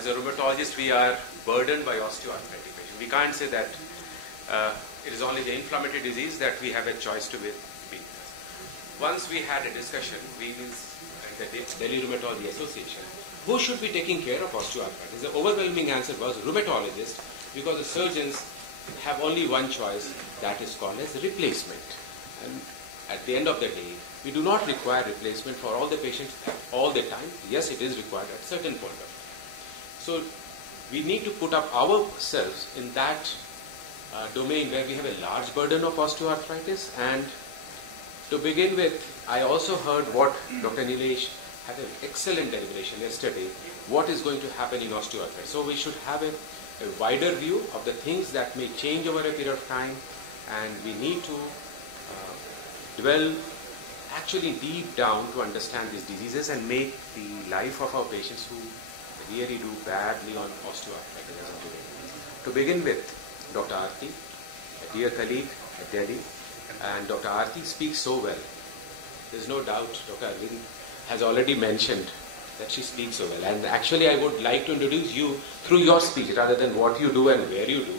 as a rheumatologist, we are burdened by osteoarthritis patients. We can't say that it is only the inflammatory disease that we have a choice to be. Once we had a discussion, we at the Delhi Rheumatology Association, who should be taking care of osteoarthritis? The overwhelming answer was rheumatologist, because the surgeons have only one choice, that is called as replacement. And at the end of the day, we do not require replacement for all the patients all the time. Yes, it is required at a certain point of time. So we need to put up ourselves in that domain where we have a large burden of osteoarthritis. And to begin with, I also heard what Dr. Nilesh had an excellent deliberation yesterday, what is going to happen in osteoarthritis. So we should have a wider view of the things that may change over a period of time, and we need to dwell actually deep down to understand these diseases and make the life of our patients who really do badly on osteoarthritis. To begin with, Dr. Aarti, a dear colleague at Delhi, and Dr. Aarti speaks so well. There's no doubt Dr. Arvind has already mentioned that she speaks so well. And actually I would like to introduce you through your speech rather than what you do and where you do.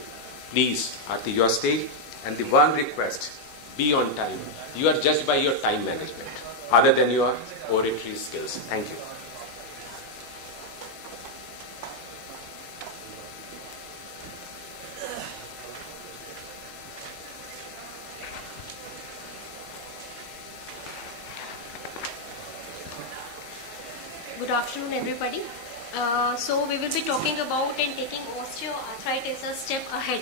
Please, Aarti, your stage. And the one request, be on time. You are judged by your time management other than your oratory skills. Thank you. Good afternoon, everybody. So we will be talking about and taking osteoarthritis a step ahead.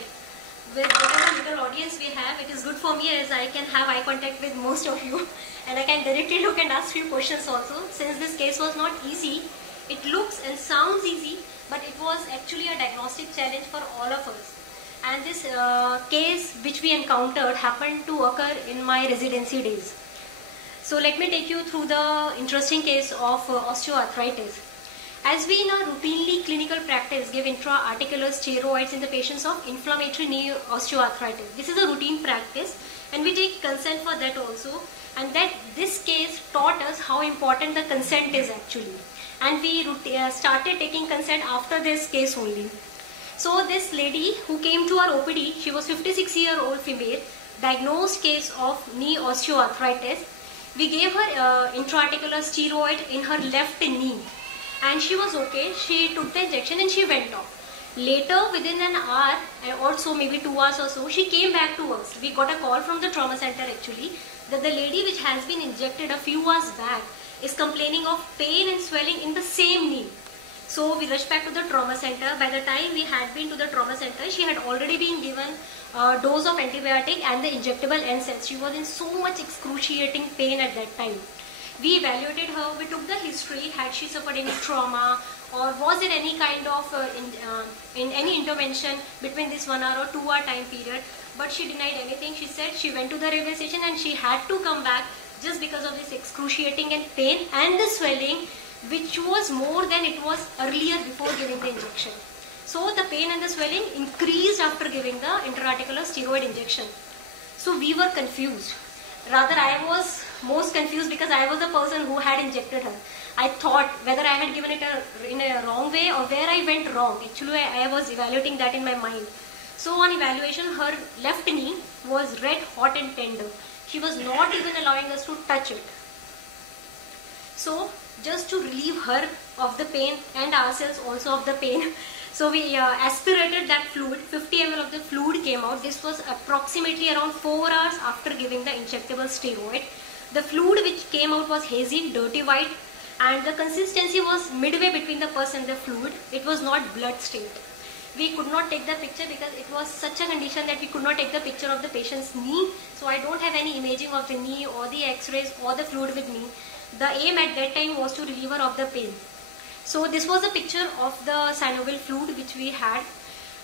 With whatever little audience we have, it is good for me as I can have eye contact with most of you and I can directly look and ask few questions also. Since this case was not easy, it looks and sounds easy, but it was actually a diagnostic challenge for all of us. And this case which we encountered happened to occur in my residency days. So let me take you through the interesting case of osteoarthritis. As we in our routinely clinical practice give intra-articular steroids in the patients of inflammatory knee osteoarthritis. This is a routine practice and we take consent for that also. And that this case taught us how important the consent is actually. And we started taking consent after this case only. So this lady who came to our OPD, she was 56-year-old female, diagnosed case of knee osteoarthritis. We gave her intra-articular steroid in her left knee and she was okay. She took the injection and she went off. Later, within an hour or so, maybe 2 hours or so, she came back to us. We got a call from the trauma center actually that the lady which has been injected a few hours back is complaining of pain and swelling in the same knee. So we rushed back to the trauma center. By the time we had been to the trauma center, she had already been given a dose of antibiotic and the injectable NSAIDs. She was in so much excruciating pain at that time. We evaluated her, we took the history, had she suffered any trauma or was there any kind of any intervention between this 1 hour or 2 hour time period. But she denied anything. She said she went to the railway station and she had to come back just because of this excruciating and pain and the swelling, which was more than it was earlier before giving the injection. So the pain and the swelling increased after giving the intra-articular steroid injection. So we were confused. Rather, I was most confused because I was the person who had injected her. I thought whether I had given it in a wrong way or where I went wrong. Actually, I was evaluating that in my mind. So on evaluation, her left knee was red, hot and tender. She was not even allowing us to touch it. So just to relieve her of the pain and ourselves also of the pain, so we aspirated that fluid. 50 ml of the fluid came out. This was approximately around 4 hours after giving the injectable steroid. The fluid which came out was hazy, dirty white, and the consistency was midway between the pus and the fluid. It was not blood stained. We could not take the picture because it was such a condition that we could not take the picture of the patient's knee. So I don't have any imaging of the knee or the x-rays or the fluid with me. The aim at that time was to relieve her of the pain. So this was a picture of the synovial fluid which we had,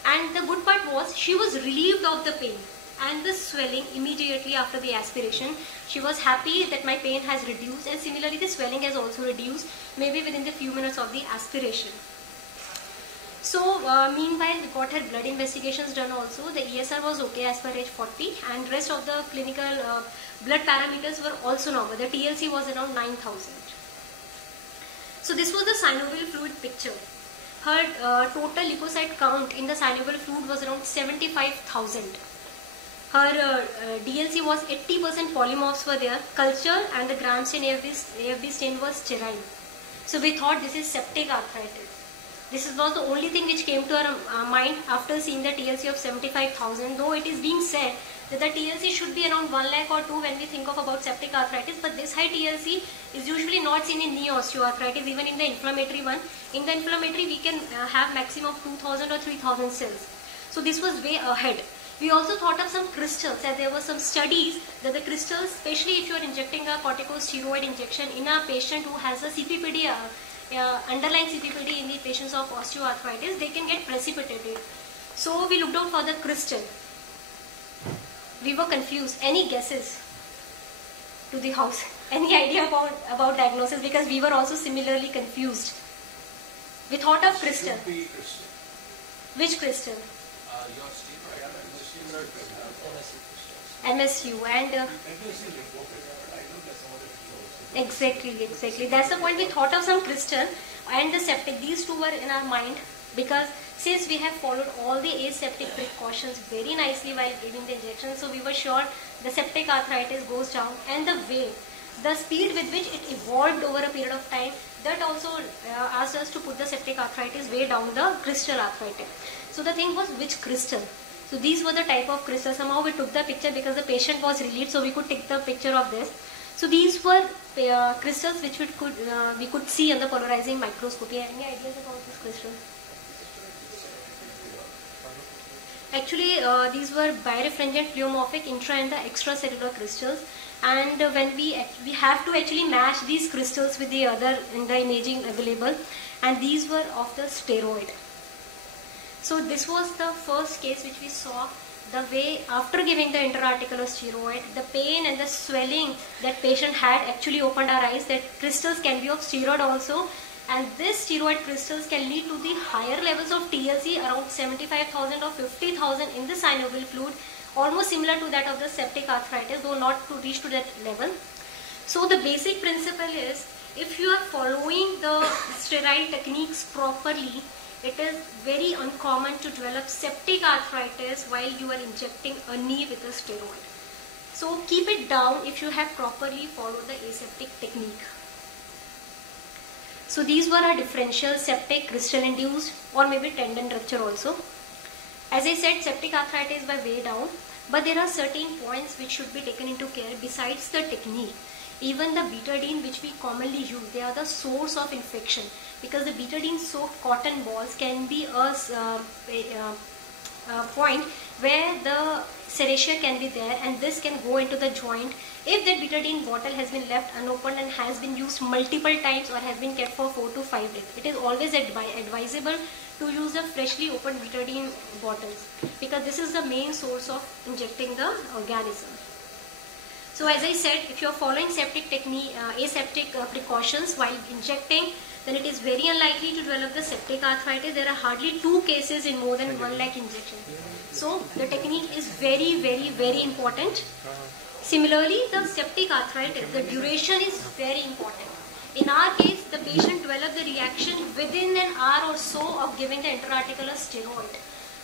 and the good part was she was relieved of the pain and the swelling immediately after the aspiration. She was happy that my pain has reduced, and similarly the swelling has also reduced maybe within the few minutes of the aspiration. So meanwhile we got her blood investigations done also. The ESR was okay as per age 40 and rest of the clinical blood parameters were also normal. The TLC was around 9000. So this was the synovial fluid picture. her total leukocyte count in the synovial fluid was around 75,000. Her DLC was 80% polymorphs were there, culture, and the gram stain AFB stain was sterile. So we thought this is septic arthritis. This was the only thing which came to our mind after seeing the TLC of 75,000, though it is being said that the TLC should be around 1 lakh or 2 when we think of about septic arthritis, but this high TLC is usually not seen in knee osteoarthritis, even in the inflammatory one. In the inflammatory, we can have maximum of 2,000 or 3,000 cells. So this was way ahead. We also thought of some crystals, as there were some studies that the crystals, especially if you are injecting a corticosteroid injection in a patient who has a CPPD, underlying CPPD in the patients of osteoarthritis, they can get precipitated. So we looked out for the crystal. We were confused. Any guesses to the house? Any idea about diagnosis? Because we were also similarly confused. We thought of crystal. Which crystal? Your steroid. MSU and exactly. That's the point. We thought of some crystal and the septic. These two were in our mind because since we have followed all the aseptic precautions very nicely while giving the injection, so we were sure the septic arthritis goes down, and the way, the speed with which it evolved over a period of time, that also asked us to put the septic arthritis way down the crystal arthritis. So the thing was which crystal. So these were the type of crystals. Somehow we took the picture because the patient was relieved, so we could take the picture of this. So these were crystals which we could see on the polarizing microscopy. Any ideas about this crystal? Actually, these were birefringent pleomorphic intra and the extracellular crystals. And when we have to actually match these crystals with the other in the imaging available, and these were of the steroid. So this was the first case which we saw, the way after giving the intra-articular steroid, the pain and the swelling that patient had actually opened our eyes that crystals can be of steroid also, and this steroid crystals can lead to the higher levels of TLC around 75,000 or 50,000 in the synovial fluid, almost similar to that of the septic arthritis, though not to reach to that level. So the basic principle is, if you are following the sterile techniques properly, it is very uncommon to develop septic arthritis while you are injecting a knee with a steroid. So keep it down if you have properly followed the aseptic technique. So these were our differential septic, crystal induced, or maybe tendon rupture also. As I said, septic arthritis by way down, but there are certain points which should be taken into care besides the technique. Even the betadine which we commonly use, they are the source of infection, because the betadine soaked cotton balls can be a point where the serratia can be there, and this can go into the joint if that betadine bottle has been left unopened and has been used multiple times or has been kept for 4 to 5 days. It is always advisable to use the freshly opened betadine bottles, because this is the main source of injecting the organism. So as I said, if you are following septic technique, aseptic precautions while injecting, then it is very unlikely to develop the septic arthritis. There are hardly 2 cases in more than 1 lakh injection. So the technique is very, very, very important. Similarly, the septic arthritis, the duration is very important. In our case, the patient developed the reaction within an hour or so of giving the intra-articular steroid.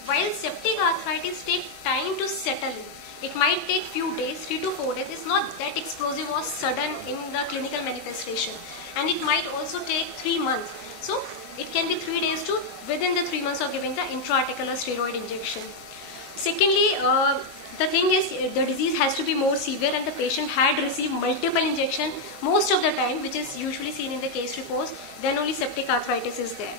While septic arthritis takes time to settle in. It might take few days, 3 to 4 days. It's not that explosive or sudden in the clinical manifestation. And it might also take 3 months. So it can be 3 days to within the 3 months of giving the intra-articular steroid injection. Secondly, the thing is the disease has to be more severe and the patient had received multiple injections most of the time, which is usually seen in the case reports. Then only septic arthritis is there.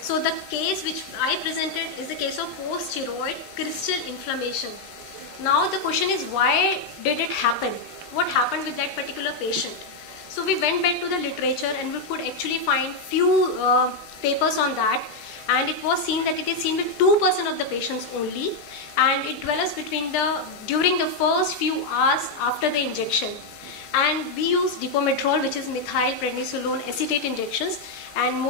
So the case which I presented is the case of post-steroid crystal inflammation. Now the question is, why did it happen? What happened with that particular patient? So we went back to the literature and we could actually find few papers on that, and it was seen that it is seen with 2% of the patients only, and it develops during the first few hours after the injection. And we use dipomedrol, which is methylprednisolone acetate injections, and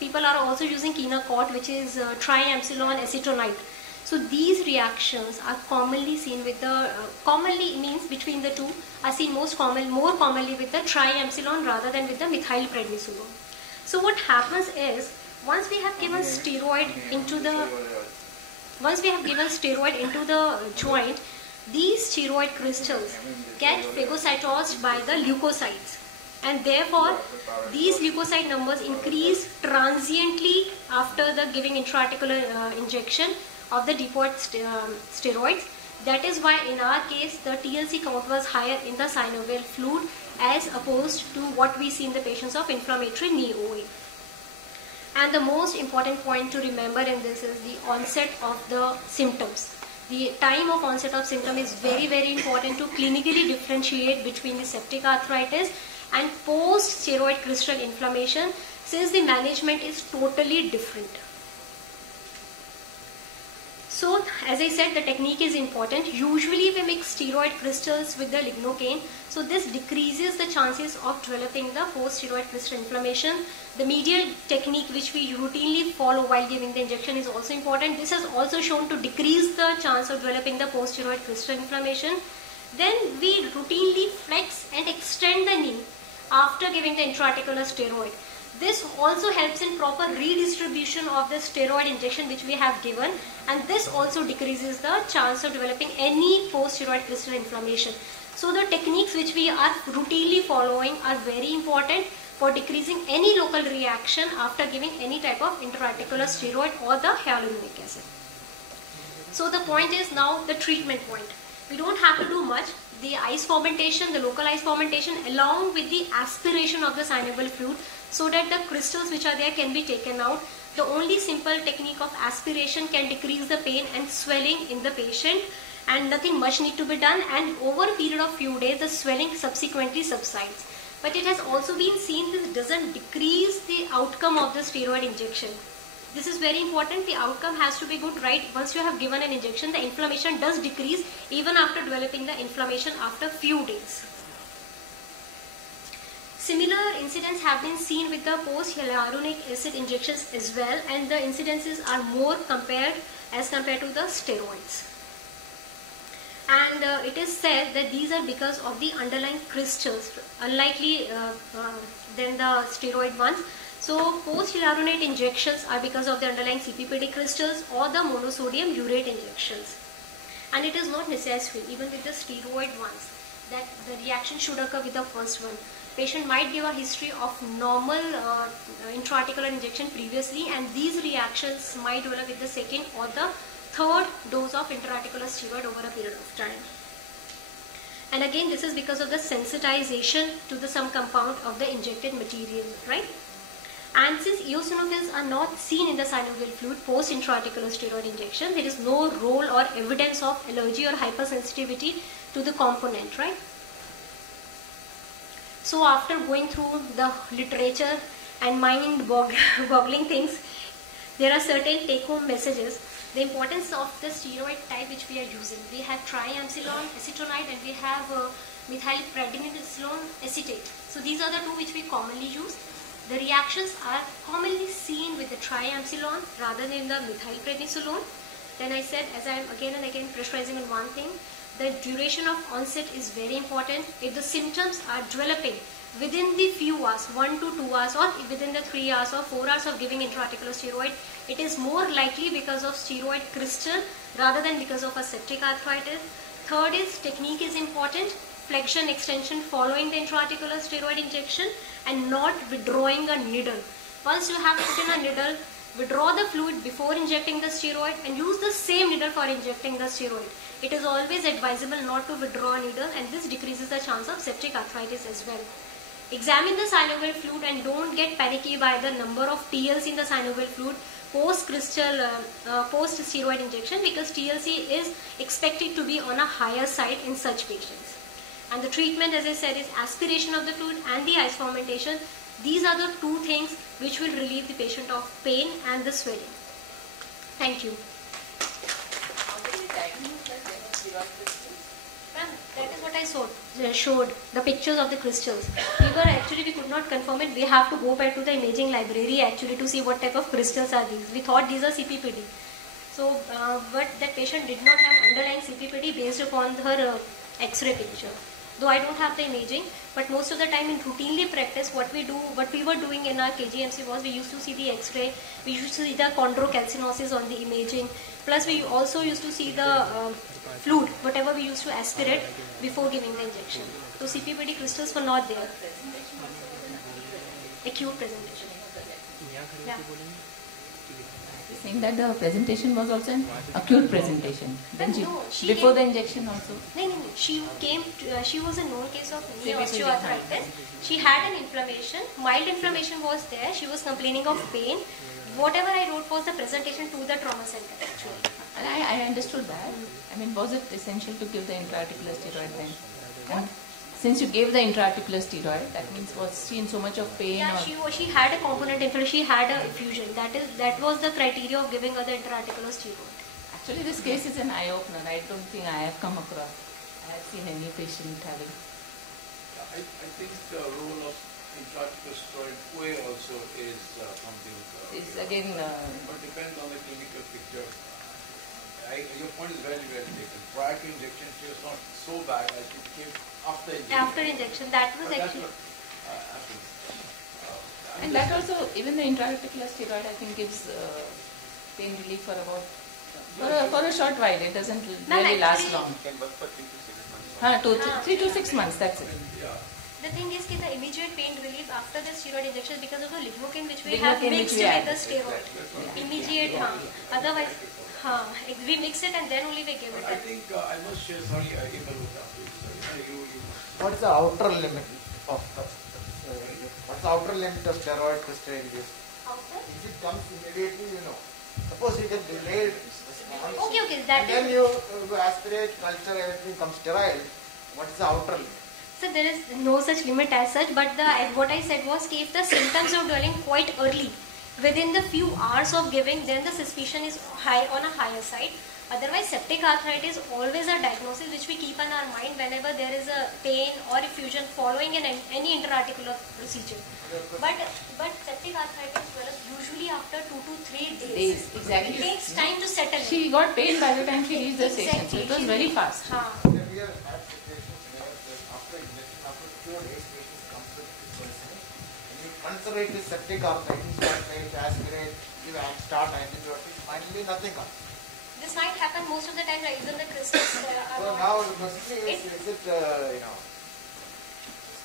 people are also using Kinacort, which is triamcinolone acetonide. So these reactions are commonly seen with the, commonly means between the two, are seen more commonly with the triamcinolone rather than with the methylprednisolone. So what happens is, once we have given steroid into the joint, these steroid crystals get phagocytosed by the leukocytes, and therefore these leukocyte numbers increase transiently after the giving intraarticular injection of the depot steroids. That is why in our case the TLC count was higher in the synovial fluid as opposed to what we see in the patients of inflammatory knee OA. And the most important point to remember in this is the onset of the symptoms. The time of onset of symptom is very, very important to clinically differentiate between the septic arthritis and post-steroid crystal inflammation, since the management is totally different. So, as I said, the technique is important. Usually we mix steroid crystals with the lignocaine. So this decreases the chances of developing the post-steroid crystal inflammation. The medial technique which we routinely follow while giving the injection is also important. This has also shown to decrease the chance of developing the post-steroid crystal inflammation. Then we routinely flex and extend the knee after giving the intraarticular steroid. This also helps in proper redistribution of the steroid injection which we have given, and this also decreases the chance of developing any post-steroid crystal inflammation. So the techniques which we are routinely following are very important for decreasing any local reaction after giving any type of intraarticular steroid or the hyaluronic acid. So the point is now the treatment point. We don't have to do much. The ice fermentation, the local ice fermentation, along with the aspiration of the synovial fluid, so that the crystals which are there can be taken out. The only simple technique of aspiration can decrease the pain and swelling in the patient, and nothing much need to be done, and over a period of few days the swelling subsequently subsides. But it has also been seen this doesn't decrease the outcome of the steroid injection. This is very important. The outcome has to be good, right? Once you have given an injection, the inflammation does decrease even after developing the inflammation after few days. Similar incidents have been seen with the post-hyaluronic acid injections as well, and the incidences are more as compared to the steroids. And it is said that these are because of the underlying crystals, unlikely than the steroid ones. So post-hyaluronate injections are because of the underlying CPPD crystals or the monosodium urate injections. And it is not necessary, even with the steroid ones, that the reaction should occur with the first one. Patient might give a history of normal intraarticular injection previously, and these reactions might develop with the second or the third dose of intraarticular steroid over a period of time. And again, this is because of the sensitization to the some compound of the injected material, right? And since eosinophils are not seen in the synovial fluid post intraarticular steroid injection, there is no role or evidence of allergy or hypersensitivity to the component, right? So after going through the literature and mind-boggling things, there are certain take-home messages. The importance of the steroid type which we are using. We have triamcinolone acetonide and we have methylprednisolone acetate. So these are the two which we commonly use. The reactions are commonly seen with the triamcinolone rather than the methylprednisolone. Then I said, as I am again and again pressurizing on one thing, the duration of onset is very important. If the symptoms are developing within the few hours, 1 to 2 hours, or within the 3 hours or 4 hours of giving intraarticular steroid, it is more likely because of steroid crystal rather than because of a septic arthritis. Third is technique is important. Flexion extension following the intraarticular steroid injection and not withdrawing a needle. Once you have put in a needle, withdraw the fluid before injecting the steroid and use the same needle for injecting the steroid. It is always advisable not to withdraw a needle, and this decreases the chance of septic arthritis as well. Examine the synovial fluid and don't get panicky by the number of TLC in the synovial fluid post steroid injection, because TLC is expected to be on a higher side in such patients. And the treatment, as I said, is aspiration of the fluid and the ice fermentation. These are the two things which will relieve the patient of pain and the swelling. Thank you. How many diagnosed as steroid crystals? Ma'am, that is what I showed, the pictures of the crystals. We could not confirm it. We have to go back to the imaging library actually to see what type of crystals are these. We thought these are CPPD. So, but that patient did not have underlying CPPD based upon her X-ray picture. though I don't have the imaging, but most of the time in routinely practice, what we were doing in our KGMC was we used to see the X-ray, we used to see the chondrocalcinosis on the imaging, plus we also used to see the fluid, whatever we used to aspirate before giving the injection. So CPPD crystals were not there. Acute presentation. Yeah. Saying that the presentation was also an acute presentation. Then she before the injection also. No. She came. She was a known case of knee osteoarthritis. She had an inflammation. Mild inflammation was there. She was complaining of pain. Whatever I wrote was the presentation to the trauma center actually. And I understood that. I mean, was it essential to give the intra-articular steroid then? And since you gave the intra-articular steroid, that means was she in so much of pain? Yeah, she had a component inflammation. She had a effusion. That was the criteria of giving her the intra-articular steroid. Actually, this case is an eye-opener. I don't think I have come across. I have seen any patient having. I think the role of intra-articular steroid way also is something. It's again. But depends on the clinical picture. Your point is very well taken. Prior to injection, she was not so bad as it came after injection. After injection, that was But actually. And that also, even the intra-articular steroid, I think gives pain relief for about for a short while. It doesn't really last long. Can work for 3 to 6 months. 3 to 6 months. That's it. The thing is that the immediate pain relief after the steroid injection because of the lignocaine which we Lignocaine have which mixed we with add. the steroid. Immediate harm. Otherwise, we mix it and then only we give it. I think I must share, sorry, I came along What is the outer limit of what's the outer limit of steroid crystal use? Outer? If it comes immediately, suppose you can delay response. Okay, that and then you aspirate, culture, everything comes sterile. What is the outer limit? So there is no such limit as such, but what I said was if the symptoms are dwelling quite early, within the few hours of giving, then the suspicion is high on a higher side. Otherwise, septic arthritis is always a diagnosis which we keep in our mind whenever there is a pain or effusion following any intra-articular procedure. But septic arthritis develops usually after 2 to 3 days. Exactly. It takes time to settle in. She got pain by the time she reached the station. So it was very fast. We have had situations where after injection, after 2 days, patients come with crystals. And you conservative septic arthritis, aspirate, you start antibiotics, finally nothing comes. This might happen most of the time, right? Even the crystals So are now the question is it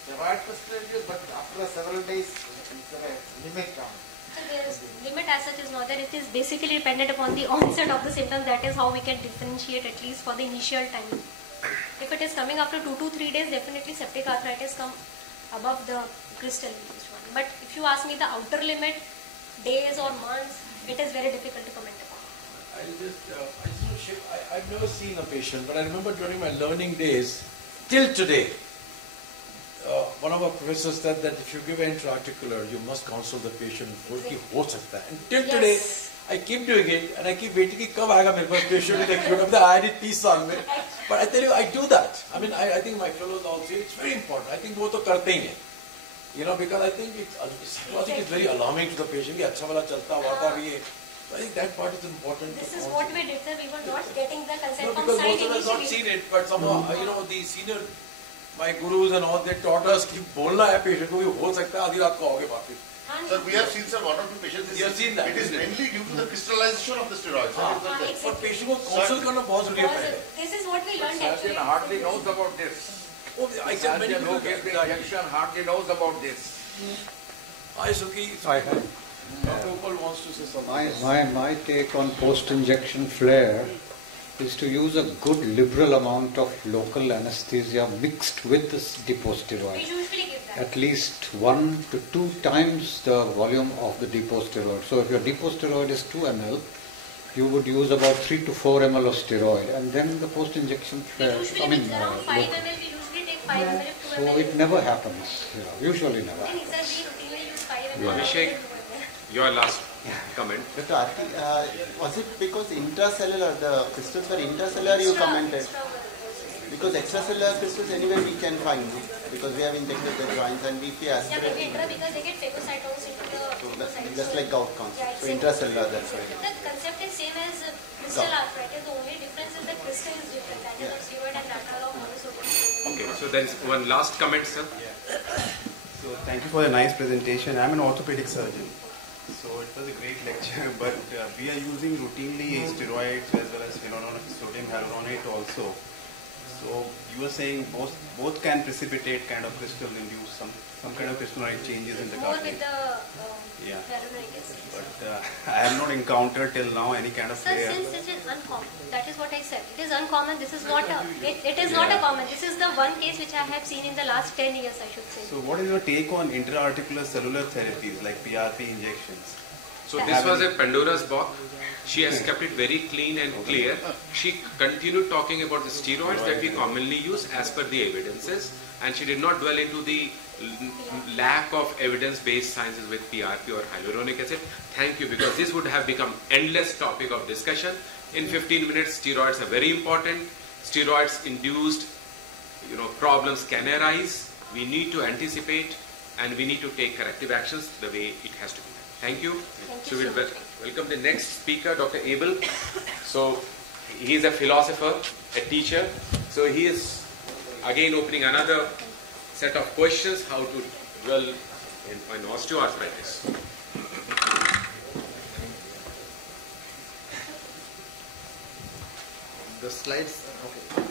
steroid crystal use, but after several days, is there a limit on it? So there is limit as such is not there. It is basically dependent upon the onset of the symptoms. That is how we can differentiate at least for the initial time. If it is coming after 2 to 3 days, definitely septic arthritis come above the crystal used one. But if you ask me the outer limit, days or months, it is very difficult to comment upon. I've never seen a patient, but I remember during my learning days, till today, one of our professors said that if you give an intra-articular, you must counsel the patient. And till today, I keep doing it, and I keep waiting. Kab aayega mere paas patient with acute? I did 30 saal mein. But I tell you, I do that. I mean, I think my fellows also, it's very important. I think वो तो करते ही हैं. Because I think it's very alarming to the patient. कि अच्छा वाला चलता हुआ भी है. I think that part is important. This is what we did, sir. We were not getting the consent from because side most of us not initially. seen it, but somehow, the senior, my gurus and all, they taught us कि बोलना है patient को भी हो सकता है आधी रात को आओगे वापस. Sir, we have seen some one or two patients. You have seen that. It is mainly due to the crystallization of the steroids. पर patient को counsel करना बहुत जरूरी है पहले. This is what we learned Surgeon actually. hardly knows about this. Oh, I said many Surgeon who gives the injection hardly knows about this. Hi, Suki. Dr. Upal wants to say something. My take on post-injection flare is to use a good liberal amount of local anesthesia mixed with this We deposteroid. usually give that. At least 1 to 2 times the volume of the deposteroid. So if your deposteroid is 2 ml, you would use about 3 to 4 ml of steroid, and then the post-injection We flare. usually mix around 5 ml. We usually take 5 ml, 2 So ml. it never happens. Usually never. Then sir, we routinely use 5 ml. Abhishek, your last comment. Dr. Aarti, was it because intracellular, the crystals were intracellular you commented? Because extracellular crystals anyway we can find, because we have injected the joints and we Yeah, aspirate. maybe because they get phagocytosed into the phagocytes. Just like gout concept. Yeah, So exactly. intracellular, that's right. The concept is same as crystal arthritis. The only difference is the crystal is different. That is of steroid and lateral of monosodium. Okay, so there is one last comment, sir. So thank you for the nice presentation. I'm an orthopedic surgeon. So it was a great lecture, but we are using routinely steroids as well as sodium hyaluronate also. So you were saying both can precipitate kind of crystal-induced some kind of crystalline changes in the More cartilage. with the Yeah. hyaluronic acid. But I have not encountered till now any kind of Sir, flare. since it is uncommon, that is what I said. It is uncommon. This is not a. It is not a common. This is the one case which I have seen in the last 10 years, I should say. So what is your take on intra-articular cellular therapies like PRP injections? So this was a Pandora's box. She has kept it very clean and clear. She continued talking about the steroids that we commonly use as per the evidences, and she did not dwell into the lack of evidence-based sciences with PRP or hyaluronic acid. Thank you, because this would have become endless topic of discussion. In 15 minutes, steroids are very important. Steroids-induced, problems can arise. We need to anticipate, and we need to take corrective actions the way it has to be done. Thank you. Thank So you we'll so much. welcome the next speaker, Dr. Abel. So he is a philosopher, a teacher. So he is again opening another set of questions, how to dwell in osteoarthritis. The slides, okay.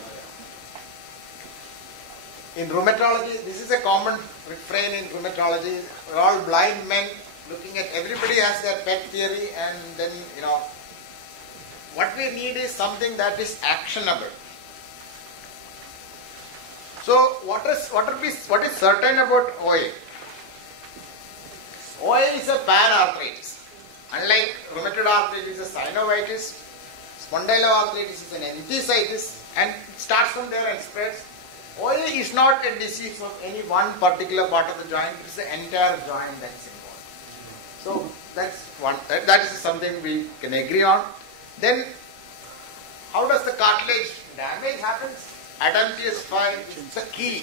In rheumatology, this is a common refrain in rheumatology. We're all blind men looking at everybody has their pet theory, and then, what we need is something that is actionable. So what is certain about OA? OA is a pan-arthritis. Unlike rheumatoid arthritis is a synovitis, spondyloarthritis is an enthesitis, and it starts from there and spreads. OA is not a disease of any one particular part of the joint, it is the entire joint that's involved. So that's one. That is something we can agree on. Then, how does the cartilage damage happens? Adamantous fibre is the key.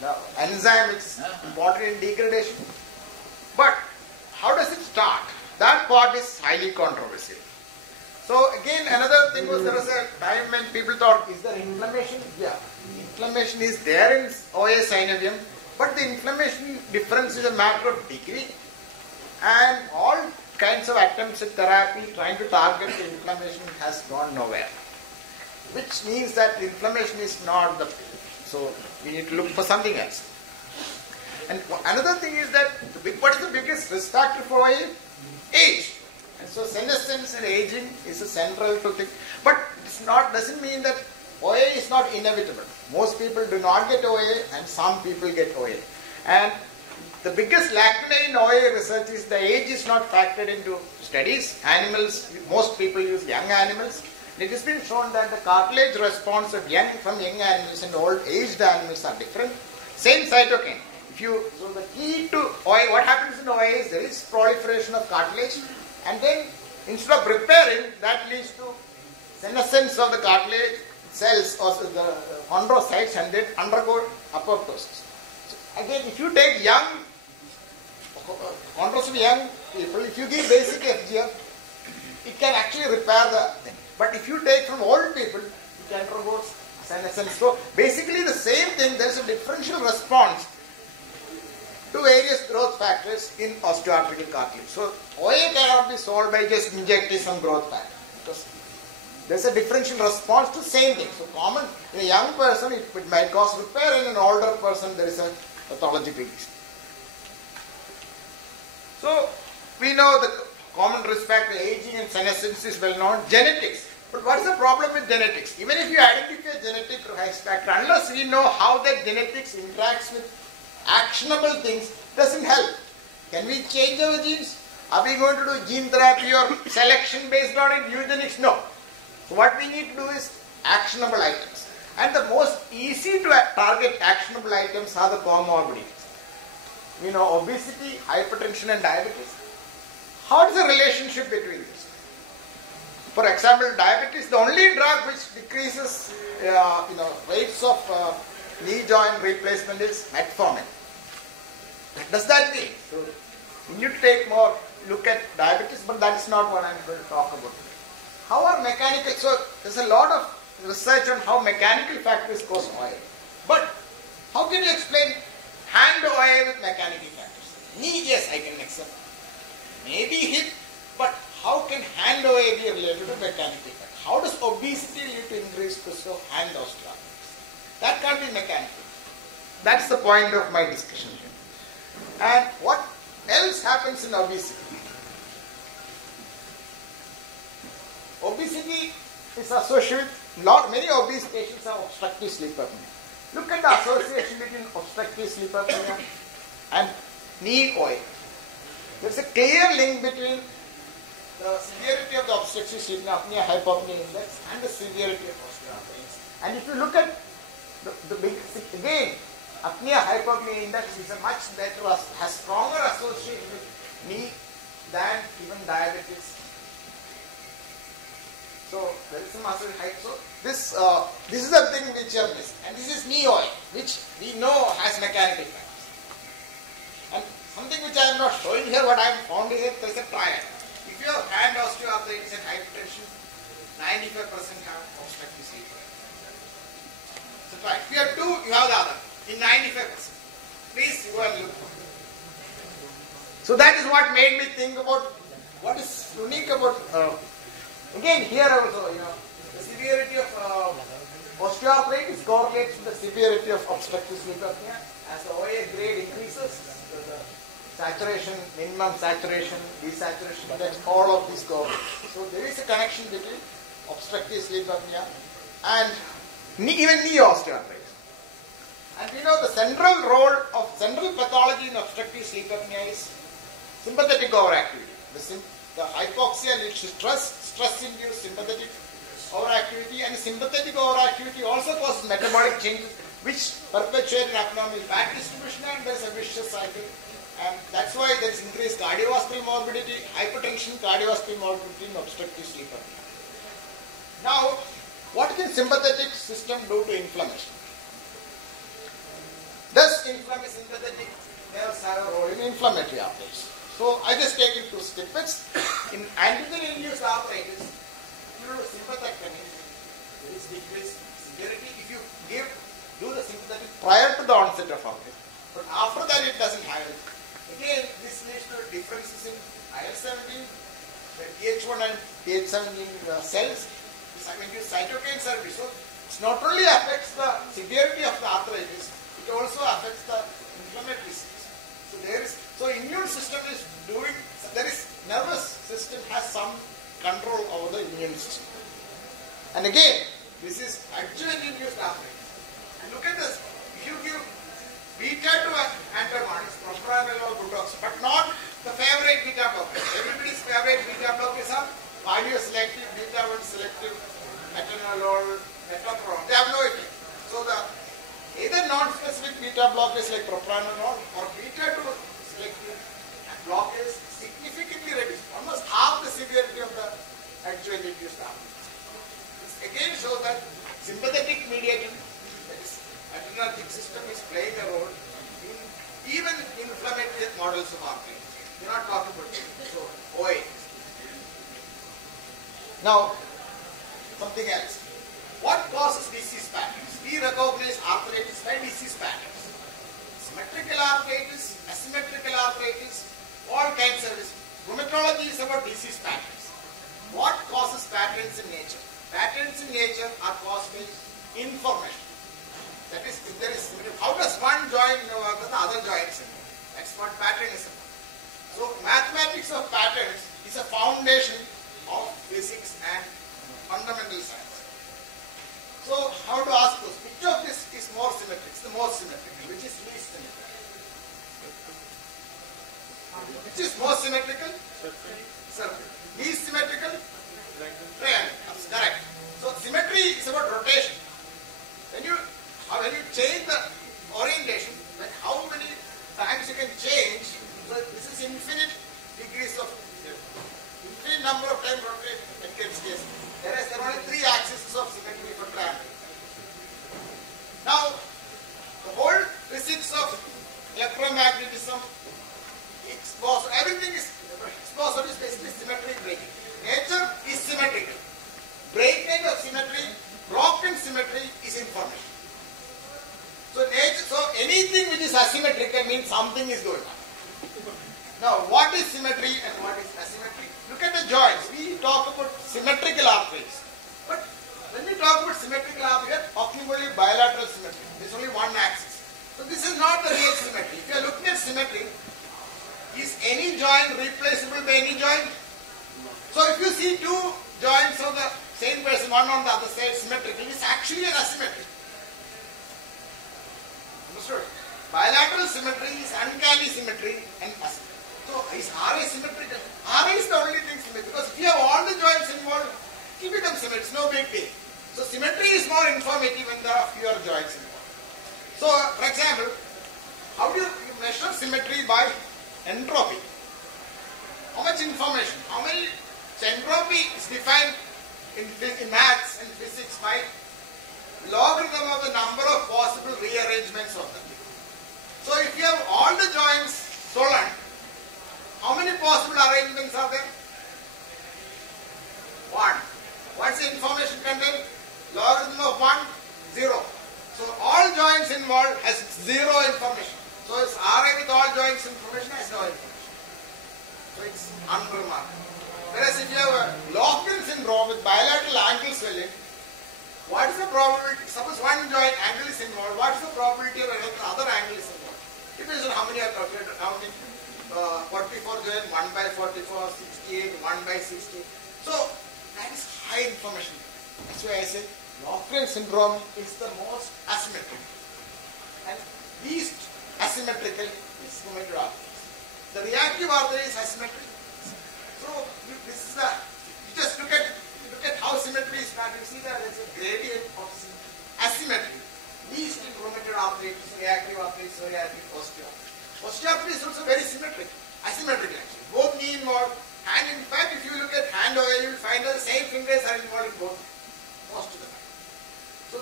The enzyme is important in degradation. But how does it start? That part is highly controversial. So again, another thing was there was a time when people thought, is there inflammation? Yeah, inflammation is there in OA synovium, but the inflammation difference is a matter of degree, and all kinds of attempts at therapy trying to target the inflammation has gone nowhere, which means that inflammation is not the, so we need to look for something else. And another thing is that what is the biggest risk factor for OA? Age. And so senescence and aging is a central thing. But it's not, doesn't mean that OA is not inevitable. Most people do not get OA, and some people get OA. And the biggest lacuna in OA research is the age is not factored into studies. Animals, most people use young animals. It has been shown that the cartilage response of young animals and old aged animals are different. Same cytokine. So the key to OA, what happens in OA is there is proliferation of cartilage, and then instead of repairing, that leads to senescence of the cartilage cells or the chondrocytes, and then undergo apoptosis. So again, if you take young chondrocytes young people, if you give basic FGF, it can actually repair the thing. But if you take from old people, it undergoes senescence. So basically the same thing, there is a differential response to various growth factors in osteoarthritic cartilage. So OA cannot be solved by just injecting some growth factor, because there is a differential response to the same thing. So common in a young person it might cause repair, in an older person there is a pathological reason. So we know the common risk factor, aging and senescence is well known. Genetics. But what is the problem with genetics? Even if you identify genetic risk factor, unless we know how that genetics interacts with actionable things, doesn't help. Can we change our genes? Are we going to do gene therapy or selection based on it, eugenics? No. So what we need to do is actionable items. And the most easy to target actionable items are the comorbidities. We know obesity, hypertension and diabetes. How is the relationship between these? For example, diabetes, the only drug which decreases rates of knee joint replacement is metformin. Does that mean? So we need to take more look at diabetes, but that is not what I am going to talk about today. How are mechanical? So there's a lot of research on how mechanical factors cause OA. But how can you explain hand OA with mechanical factors? Knee, yes, I can accept. Maybe hip, but how can hand OA be related to mechanical factors? How does obesity lead to increased risk of hand osteoarthritis? That can't be mechanical. That's the point of my discussion here. And what else happens in obesity? Obesity is associated with many obese patients have obstructive sleep apnea. Look at the association between obstructive sleep apnea and knee OA. There is a clear link between the severity of the obstructive sleep apnea hypopnea index and the severity of osteoarthritis. And if you look at the big, again, apnea hypopnea index is a much better, has stronger association with knee than even diabetes. So there is some muscle height. So this is the thing which you have missed. And this is knee OA, which we know has mechanical factors. And something which I am not showing here, what I am found here, there is a triad. If you have hand osteoarthritis and hypertension, 95% have obstructive sleep apnea. So try. If you have two, you have the other. In 95%. Please go and look. So that is what made me think about what is unique about. Again, here also, the severity of osteoarthritis correlates with the severity of obstructive sleep apnea. As the OA grade increases, the saturation, minimum saturation, desaturation, that's all of these go. So there is a connection between obstructive sleep apnea and even knee osteoarthritis. And we know the central role of central pathology in obstructive sleep apnea is sympathetic overactivity. The hypoxia leads to stress-induced sympathetic overactivity, and sympathetic overactivity also causes metabolic changes which perpetuate an abnormal fat distribution, and there is a vicious cycle. And that's why there is increased cardiovascular morbidity, hypertension, cardiovascular morbidity in obstructive sleep apnea. Now, what can sympathetic system do to inflammation? Does sympathetic nerves have a role in inflammatory arthritis? So I just take it two snippets. In antigen-induced arthritis, you do sympathectomy, there is decreased severity if you do the sympathetic prior to the onset of arthritis. But after that it doesn't have it. Again, this leads to differences in IL-17, the Th1 and Th17 cells, induce cytokines are so it not only affects the severity of the arthritis, it also affects the inflammatory cells. So immune system is doing, nervous system has some control over the immune system. And again, this is adjuvant-induced arthritis. And look at this, if you give beta-2 antibodies, propranolol, budox, but not the favorite beta blockers. Everybody's favorite beta blockers are cardioselective, beta-1 selective, atenolol, metoprolol. They have no effect. So either non-specific beta blockers like propranolol or beta-2 selective blockers significantly reduce, almost half the severity of the adjuvant-induced arthritis. This again shows that sympathetic mediating, that is, adrenergic system is playing a role in even inflammatory models of arthritis. We are not talking about so OA. Now, something else. What causes disease patterns? We recognize arthritis by disease patterns. Symmetrical arthritis, asymmetrical arthritis, all kinds of disease. Rheumatology is about disease patterns. What causes patterns in nature? Patterns in nature are caused by information. That is, if there is, how does one joint work with the other joints? That's what pattern is about. So mathematics of patterns is a foundation of physics and fundamental science. So how to ask those? Which of this is more symmetric? It's the most symmetrical. Which is least symmetrical? Which is more symmetrical? Circle. Least symmetrical? Triangle. That's correct. So symmetry is about rotation. When you change the orientation, like how many times you can change, so this is infinite degrees of infinite number of times rotate it gets this. Whereas there are only 3 axes of symmetry for triangle. Now, the whole physics of electromagnetism, everything is exposure is basically symmetry breaking. Nature is symmetrical. Breaking of symmetry, block symmetry and what is asymmetry. Look at the joints. We talk about symmetrical arthritis. But when we talk about symmetrical arthritis, we are talking about bilateral symmetry. There's only one axis. So this is not the real symmetry. If you are looking at symmetry, is any joint replaceable by any joint? So if you see two joints of the same person, one on the other side symmetrical, it's actually an asymmetry. Understood? Bilateral symmetry is uncanny symmetry and asymmetry. So is RA symmetrical? RA is the only thing symmetrical because if you have all the joints involved, it becomes symmetrical. It's no big deal. So symmetry is more informative when there are fewer joints involved. So for example, how do you measure symmetry by entropy? How much information? How many? So entropy is defined in maths and physics by logarithm of the number of possible rearrangements of them. So if you have all the joints solid, how many possible arrangements are there? 1. What's the information content? Logarithm of 1, 0. So all joints involved has 0 information. So it's RA with all joints information has no information. So it's unremarkable. Whereas if you have a Loughlin syndrome with bilateral ankle swelling, what is the probability? Suppose one joint angle is involved, what is the probability of another angle is involved? Depends on how many are calculated, how many 44 joint, 1 by 44, 68, 1 by 60. So that is high information. That's why I say Loughlin syndrome is the most asymmetric. And least asymmetrical is rheumatoid arthritis. The reactive arthritis is asymmetric. So this is you just look at how symmetry is not. You see that there's a gradient of asymmetry. Least in rheumatoid arthritis, reactive arthritis, psoriatic, osteoarthritis. Osteoarthritis is also very symmetric, asymmetric actually. Both knee involved, and in fact, if you look at hand oil, you will find that the same fingers are involved in both most of the time. So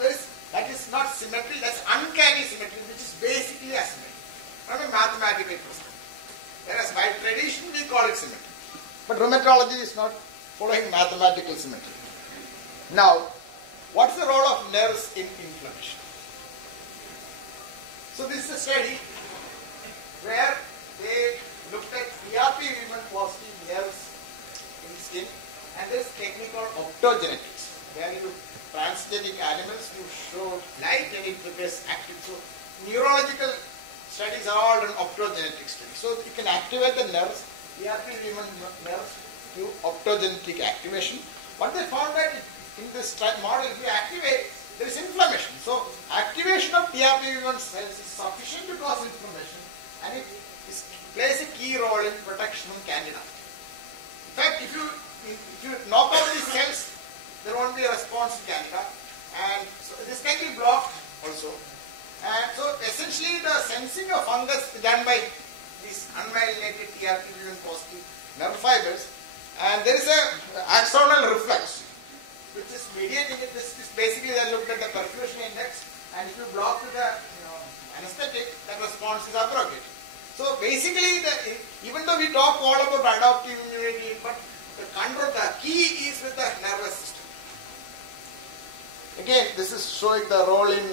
that is not symmetry. That's uncanny symmetry, which is basically asymmetry from a mathematical perspective. Whereas by tradition we call it symmetry. But rheumatology is not following mathematical symmetry. Now, what's the role of nerves in inflammation? So this is a study where they looked at PRP-women positive nerves in skin, and this technique called optogenetics, where you transgenic animals, you show light and it prepares active. So neurological studies are all done optogenetic studies. So you can activate the nerves, PRP-women nerves through optogenetic activation. What they found that in this model, if you activate, there is inflammation. So activation of PRP-women cells is sufficient to cause inflammation, and it plays a key role in protection from candida. In fact, if you knock out these cells, there won't be a response to candida, and so this can be blocked also. And so essentially the sensing of fungus is done by these unmyelinated PRP-women positive nerve fibers, and there is a axonal reflex which is mediating it. This is basically they looked at the perfusion index, and if you block with the anesthetic, that response is abrogated. So basically, even though we talk all about adaptive immunity, but the control, the key is with the nervous system. Again, this is showing the role in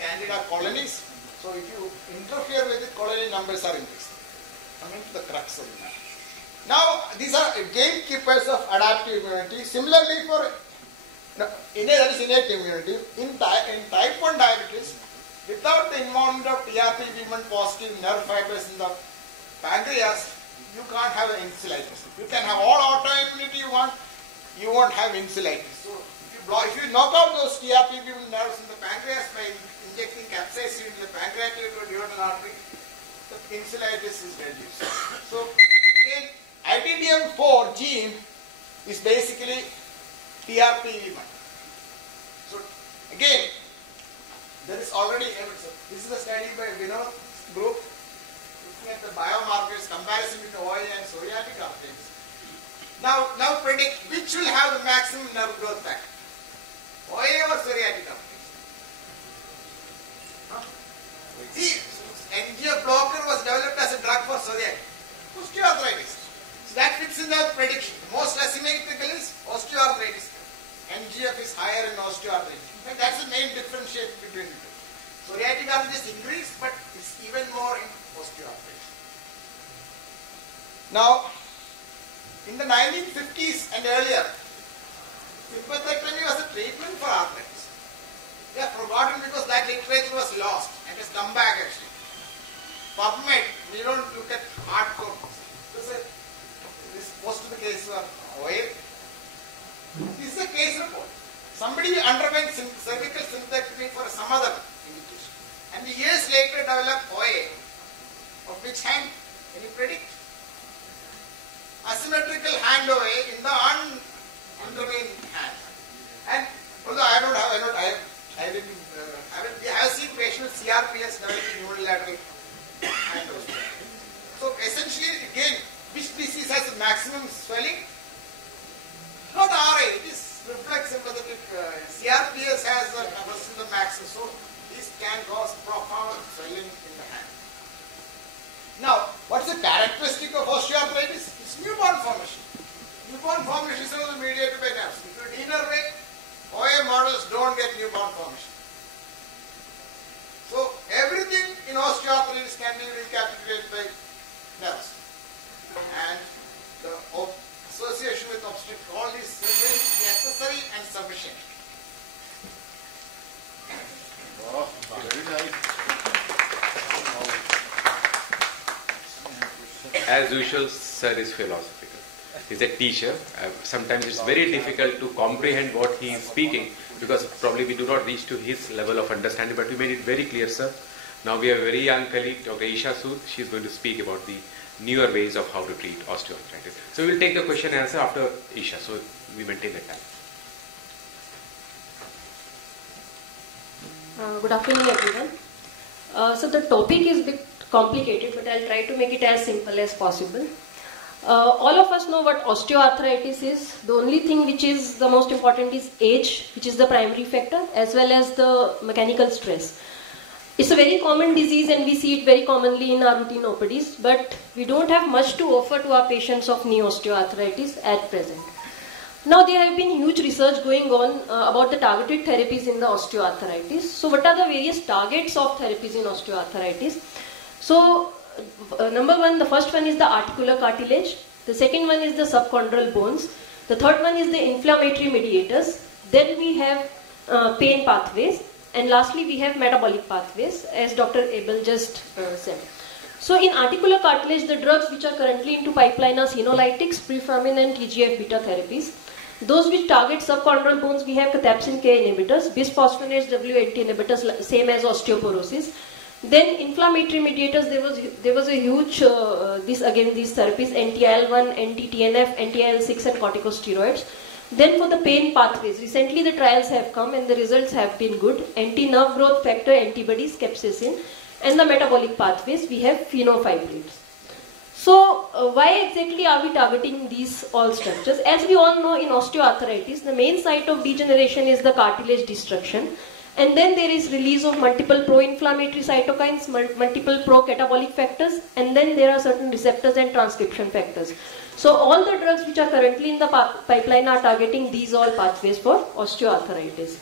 candida colonies. So if you interfere with it, colony numbers are increased. Coming to the crux of it. Now, these are gatekeepers of adaptive immunity. Similarly, for that is innate immunity. In type 1 diabetes, without the involvement of PRP-women positive nerve fibers in the pancreas, you can't have an insulitis. You can have all autoimmunity you want, you won't have insulitis. So if you knock out those PRP-women nerves in the pancreas by injecting capsaicin in the pancreatic or duodenal artery, the insulitis is reduced. So again, ITDM4 gene is basically PRP-women. So again, there is already evidence. This is a study by Vinod group looking at the biomarkers comparison between OA and psoriatic arthritis. Now predict which will have the maximum nerve growth factor, OA or psoriatic arthritis. See, NGF blocker was developed as a drug for psoriatic, osteoarthritis. So that fits in the prediction. Most asymmetrical is osteoarthritis. NGF is higher in osteoarthritis. In fact, that's the main differentiation between the two. Psoriatic arthritis increased, but it's even more in osteoarthritis. Now, in the 1950s and earlier, sympathectomy was a treatment for arthritis. They are forgotten because that literature was lost and has come back actually. PubMed, we don't look at hardcore. This goes to the case of OA. This is a case report. Somebody underwent cervical sympathectomy for some other indication, and years later developed OA. Of which hand? Can you predict? Asymmetrical hand OA in the underlying hand. And although I have seen patients with CRPS developing unilateral hand OA. So essentially, again, which disease has the maximum swelling? Not RA, it is reflex sympathetic. CRPS has the maximum, so this can cause profound swelling in the hand. Now, what's the characteristic of osteoarthritis? It's newborn formation. Newborn formation is also mediated by nerves. If you denervate, OA models don't get newborn formation. So, everything in osteoarthritis can be recapitulated by nerves. And the association with obstetric, all these surgeries necessary and sufficient. Oh, very nice. As usual, sir is philosophical. He's a teacher. Sometimes it's very difficult to comprehend what he is speaking because probably we do not reach to his level of understanding, but we made it very clear, sir. Now we have a very young colleague, Dr. Isha Sood. She is going to speak about the newer ways of how to treat osteoarthritis. So we will take the question and answer after Isha, so we maintain the time. Good afternoon, everyone. So the topic is a bit complicated, but I'll try to make it as simple as possible. All of us know what osteoarthritis is. The only thing which is the most important is age, which is the primary factor, as well as the mechanical stress. It's a very common disease and we see it very commonly in our routine OPDs, but we don't have much to offer to our patients of knee osteoarthritis at present. Now there have been huge research going on about the targeted therapies in the osteoarthritis. So what are the various targets of therapies in osteoarthritis? So number one, the first one is the articular cartilage. The second one is the subchondral bones. The third one is the inflammatory mediators. Then we have pain pathways. And lastly, we have metabolic pathways, as Dr. Abel just said. So in articular cartilage, the drugs which are currently into pipeline are senolytics, preformin and TGF-beta therapies. Those which target subchondral bones, we have cathepsin K inhibitors, bisphosphonates WNT inhibitors, same as osteoporosis. Then inflammatory mediators, there was a huge, these therapies, anti-IL-1, anti-TNF, anti-IL-6 and corticosteroids. Then for the pain pathways, recently the trials have come and the results have been good. Anti-nerve growth factor antibodies, capsaicin, and the metabolic pathways, we have fenofibrates. So why exactly are we targeting these all structures? As we all know, in osteoarthritis, the main site of degeneration is the cartilage destruction. And then there is release of multiple pro-inflammatory cytokines, multiple pro-catabolic factors, and then there are certain receptors and transcription factors. So all the drugs which are currently in the pipeline are targeting these all pathways for osteoarthritis.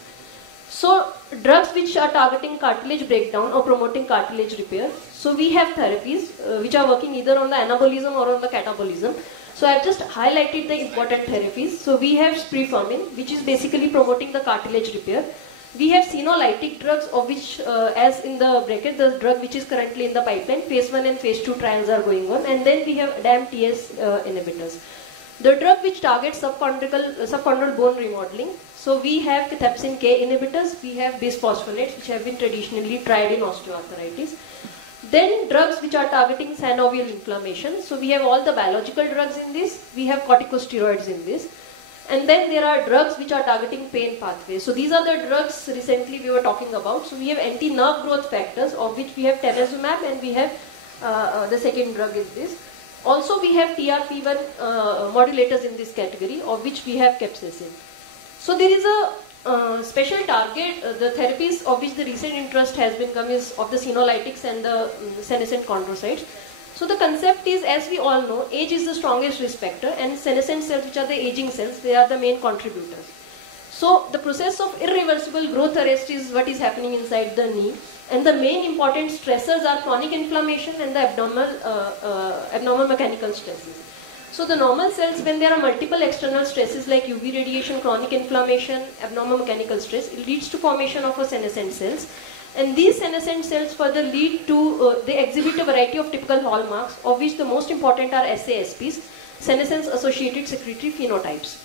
So drugs which are targeting cartilage breakdown or promoting cartilage repair. So we have therapies which are working either on the anabolism or on the catabolism. So I have just highlighted the important therapies. So we have preformin, which is basically promoting the cartilage repair. We have senolytic drugs, of which, as in the bracket, the drug which is currently in the pipeline, phase 1 and phase 2 trials are going on. And then we have DAM-TS inhibitors. The drug which targets subchondral bone remodeling. So we have cathepsin K inhibitors, we have bisphosphonates, which have been traditionally tried in osteoarthritis. Then drugs which are targeting synovial inflammation. So we have all the biological drugs in this. We have corticosteroids in this. And then there are drugs which are targeting pain pathways. So these are the drugs recently we were talking about. So we have anti-nerve growth factors, of which we have temozumab, and we have the second drug is this. Also we have TRP1 modulators in this category, of which we have capsaicin. So there is a special target, the therapies of which the recent interest has been come is of the senolytics and the senescent chondrocytes. So the concept is, as we all know, age is the strongest risk factor, and senescent cells, which are the aging cells, they are the main contributors. So the process of irreversible growth arrest is what is happening inside the knee, and the main important stressors are chronic inflammation and the abnormal mechanical stresses. So the normal cells, when there are multiple external stresses like UV radiation, chronic inflammation, abnormal mechanical stress, it leads to formation of a senescent cells. And these senescent cells further lead to, they exhibit a variety of typical hallmarks, of which the most important are SASPs, senescence associated secretory phenotypes.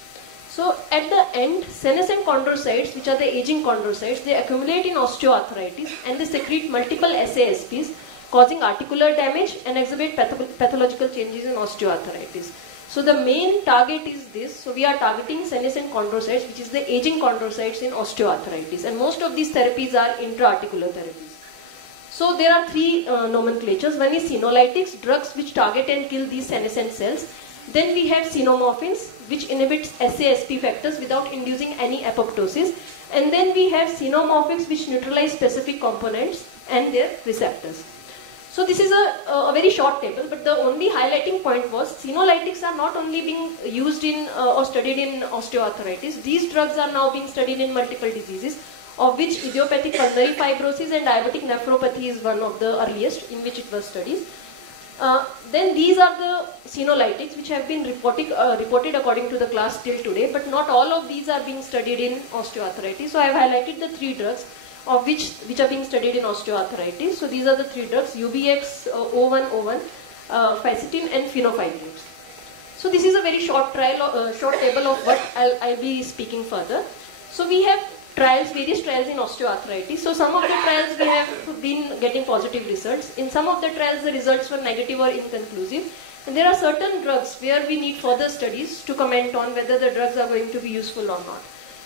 So at the end, senescent chondrocytes, which are the aging chondrocytes, they accumulate in osteoarthritis and they secrete multiple SASPs, causing articular damage and exhibit pathological changes in osteoarthritis. So the main target is this. So we are targeting senescent chondrocytes, which is the aging chondrocytes in osteoarthritis. And most of these therapies are intra-articular therapies. So there are three nomenclatures. One is senolytics, drugs which target and kill these senescent cells. Then we have xenomorphins, which inhibits SASP factors without inducing any apoptosis. And then we have xenomorphics, which neutralize specific components and their receptors. So this is a very short table, but the only highlighting point was senolytics are not only being used in or studied in osteoarthritis. These drugs are now being studied in multiple diseases, of which idiopathic pulmonary fibrosis and diabetic nephropathy is one of the earliest in which it was studied. Then these are the senolytics which have been reported according to the class till today, but not all of these are being studied in osteoarthritis. So I have highlighted the three drugs of which are being studied in osteoarthritis. So these are the three drugs: UBX, O1, Facetin and fenofibrates. So this is a very short trial, short table of what I'll be speaking further. So we have trials, various trials in osteoarthritis. So some of the trials we have been getting positive results. In some of the trials the results were negative or inconclusive. And there are certain drugs where we need further studies to comment on whether the drugs are going to be useful or not.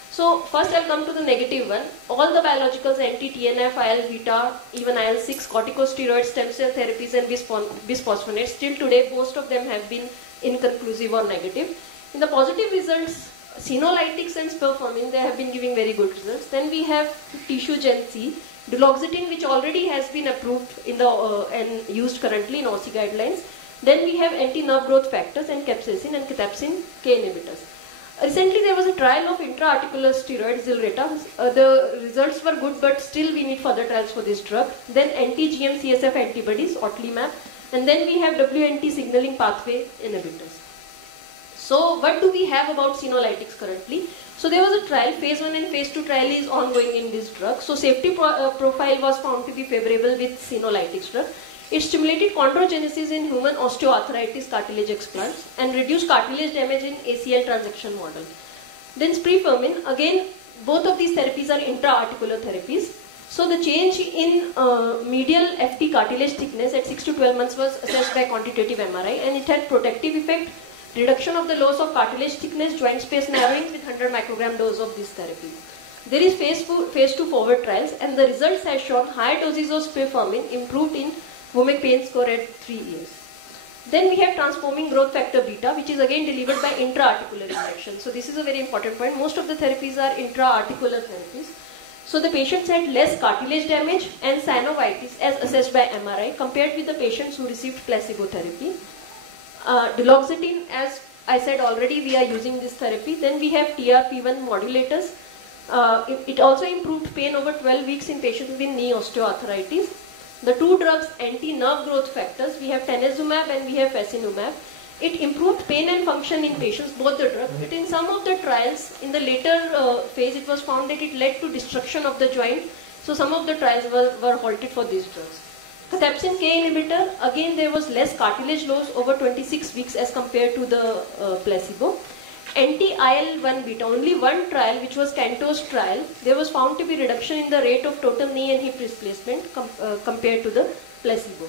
So first I'll come to the negative one. All the biologicals, anti-TNF, IL-beta, even IL-6, corticosteroids, stem cell therapies and bisphosphonates, till today most of them have been inconclusive or negative. In the positive results, senolytics and spurfurmin, they have been giving very good results. Then we have tissue gel C, duloxetine, which already has been approved in the and used currently in OC guidelines. Then we have anti-nerve growth factors and capsaicin and cathepsin K inhibitors. Recently there was a trial of intra-articular steroid Zilretta. The results were good, but still we need further trials for this drug. Then anti-GM-CSF antibodies, otilimab, and then we have WNT signaling pathway inhibitors. So what do we have about senolytics currently? So there was a trial, phase 1 and phase 2 trial is ongoing in this drug. So safety profile was found to be favorable with senolytics drug. It stimulated chondrogenesis in human osteoarthritis cartilage explants and reduced cartilage damage in ACL transaction model. Then sprifurmin, again both of these therapies are intra-articular therapies. So the change in medial FT cartilage thickness at 6 to 12 months was assessed by quantitative MRI, and it had protective effect, reduction of the loss of cartilage thickness, joint space narrowing with 100 microgram dose of this therapy. There is phase 2 forward trials, and the results have shown higher doses of sprifurmin improved in Womack pain score at 3 years. Then we have transforming growth factor beta, which is again delivered by intra-articular injection. So this is a very important point. Most of the therapies are intra-articular therapies. So the patients had less cartilage damage and synovitis as assessed by MRI compared with the patients who received placebo therapy. Duloxetine, as I said already, we are using this therapy. Then we have TRP1 modulators. It also improved pain over 12 weeks in patients with knee osteoarthritis. The two drugs, anti-nerve growth factors, we have tenezumab and we have fasinumab. It improved pain and function in patients, both the drugs. But in some of the trials, in the later phase, it was found that it led to destruction of the joint. So some of the trials were halted for these drugs. Cathepsin K inhibitor, again there was less cartilage loss over 26 weeks as compared to the placebo. Anti-IL-1 beta, only one trial, which was Cantor's trial, there was found to be reduction in the rate of total knee and hip displacement compared to the placebo.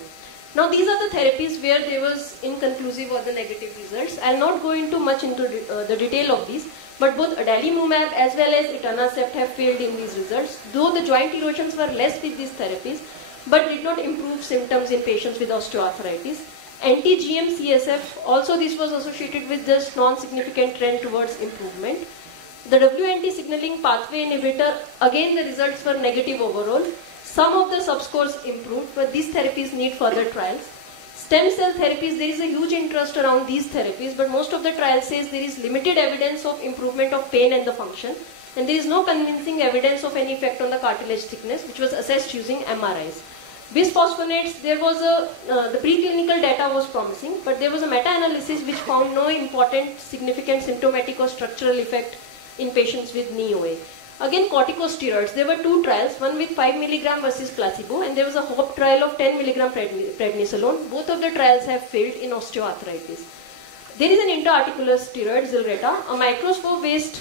Now these are the therapies where there was inconclusive or the negative results. I will not go into much into the detail of these, but both adalimumab as well as etanercept have failed in these results, though the joint erosions were less with these therapies, but did not improve symptoms in patients with osteoarthritis. Anti-GM-CSF, also this was associated with just non-significant trend towards improvement. The WNT signaling pathway inhibitor, again the results were negative overall. Some of the subscores improved, but these therapies need further trials. Stem cell therapies, there is a huge interest around these therapies, but most of the trials says there is limited evidence of improvement of pain and the function. and there is no convincing evidence of any effect on the cartilage thickness, which was assessed using MRIs. Bisphosphonates, the preclinical data was promising, but there was a meta-analysis which found no important significant symptomatic or structural effect in patients with knee OA. Again, corticosteroids, there were two trials, one with 5 mg versus placebo, and there was a HOPE trial of 10 mg prednisolone. Both of the trials have failed in osteoarthritis. There is an intra-articular steroid, Zilretta, a microscope-based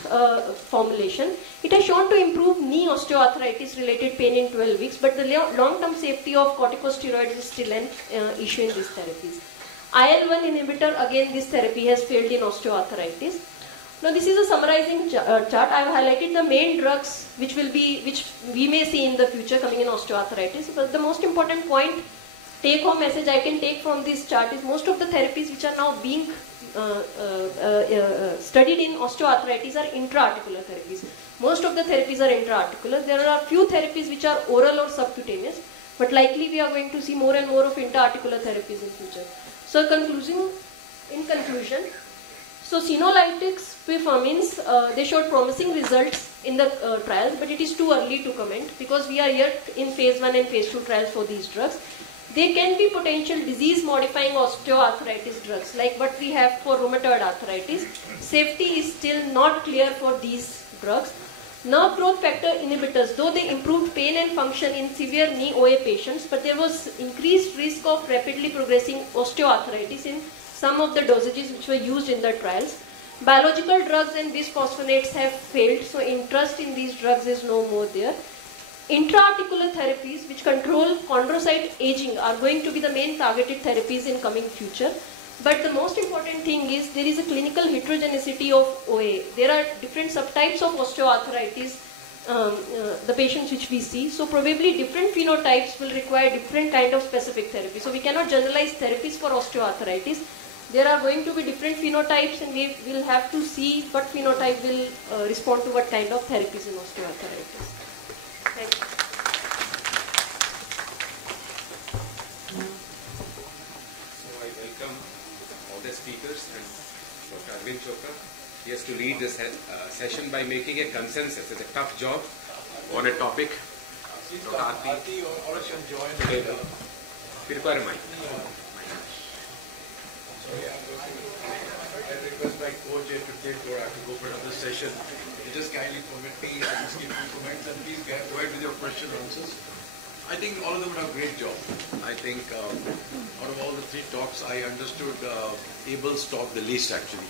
formulation. It has shown to improve knee osteoarthritis-related pain in 12 weeks, but the long-term safety of corticosteroids is still an issue in these therapies. IL-1 inhibitor, again, this therapy has failed in osteoarthritis. Now, this is a summarizing chart. I have highlighted the main drugs which we may see in the future coming in osteoarthritis. But the most important point, take-home message I can take from this chart is most of the therapies which are now being studied in osteoarthritis are intra-articular therapies. Most of the therapies are intra-articular. There are few therapies which are oral or subcutaneous, but likely we are going to see more and more of intra-articular therapies in future. So, in conclusion, so senolytics, pifamines, they showed promising results in the trials, but it is too early to comment because we are yet in phase 1 and phase 2 trials for these drugs. They can be potential disease-modifying osteoarthritis drugs, like what we have for rheumatoid arthritis. Safety is still not clear for these drugs. Nerve growth factor inhibitors, though they improved pain and function in severe knee OA patients, but there was increased risk of rapidly progressing osteoarthritis in some of the dosages which were used in the trials. Biological drugs and bisphosphonates have failed, so interest in these drugs is no more there. Intra-articular therapies which control chondrocyte aging are going to be the main targeted therapies in coming future. But the most important thing is there is a clinical heterogeneity of OA. There are different subtypes of osteoarthritis, the patients which we see. So probably different phenotypes will require different kind of specific therapy. So we cannot generalize therapies for osteoarthritis. There are going to be different phenotypes and we will have to see what phenotype will respond to what kind of therapies in osteoarthritis. Thank you. So I welcome all the speakers and Dr. Arvind Chopra. He has to lead this session by making a consensus. It's a tough job on a topic. Dr. Aarti also join today. Require a mic. Sorry, I request my co-chair to take over. I have to go for another session. You just kindly permit me, I just give you comments and please go ahead with your question and answers. I think all of them would have a great job. I think out of all the three talks, I understood Abel's talk the least actually.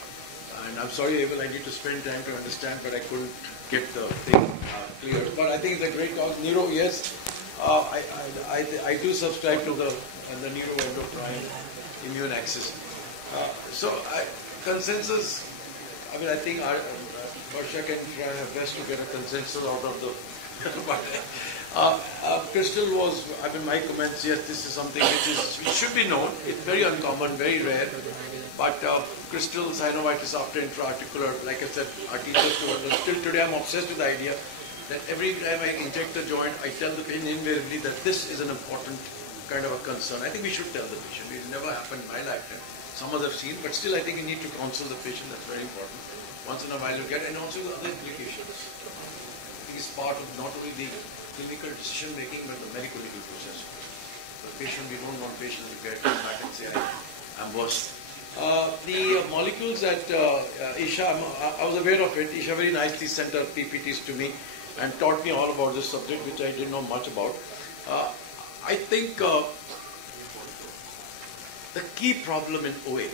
And I'm sorry, Abel, I need to spend time to understand, but I couldn't get the thing clear. But I think it's a great talk. Neuro, yes, I do subscribe to the neuroendocrine immune axis. Consensus, I mean, I think Varsha can try her best to get a consensus out of the... Crystal was, I mean, my comments, yes, this is something which should be known. It's very uncommon, very rare. But crystal synovitis after intra-articular, like I said, our teachers told us, still today I'm obsessed with the idea that every time I inject a joint, I tell the patient invariably that this is an important kind of a concern. I think we should tell the patient. It never happened in my lifetime. Some others have seen, but still I think you need to counsel the patient. That's very important. Once in a while you get, and also the other implications. I think it's part of not only the clinical decision making, but the medical legal process. The patient, we don't want patients to get back and say, I'm worse. The molecules that Isha, I was aware of it. Isha very nicely sent her PPTs to me and taught me all about this subject, which I didn't know much about. I think the key problem in OA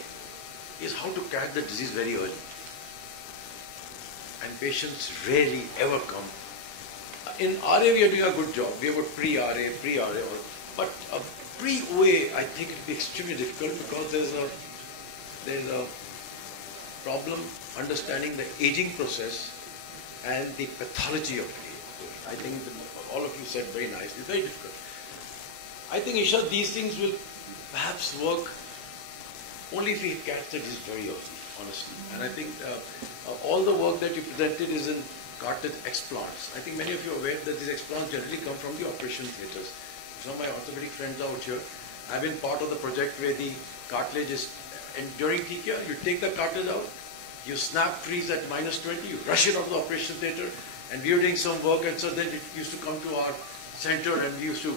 is how to catch the disease very early. And patients rarely ever come. In RA, we are doing a good job. We have a pre-RA, but pre-OA, I think it will be extremely difficult because there's a problem understanding the aging process and the pathology of it. I think all of you said very nicely. It's very difficult. I think, Isha, these things will perhaps work only if we catch the disease very early, honestly. And I think all the work that you presented is in cartilage explants. I think many of you are aware that these explants generally come from the operation theatres. Some of my orthopedic friends out here, I've been part of the project where the cartilage is, and during TKR, you take the cartilage out, you snap freeze at -20, you rush it out of the operation theatre, And we were doing some work, and so then it used to come to our center, and we used to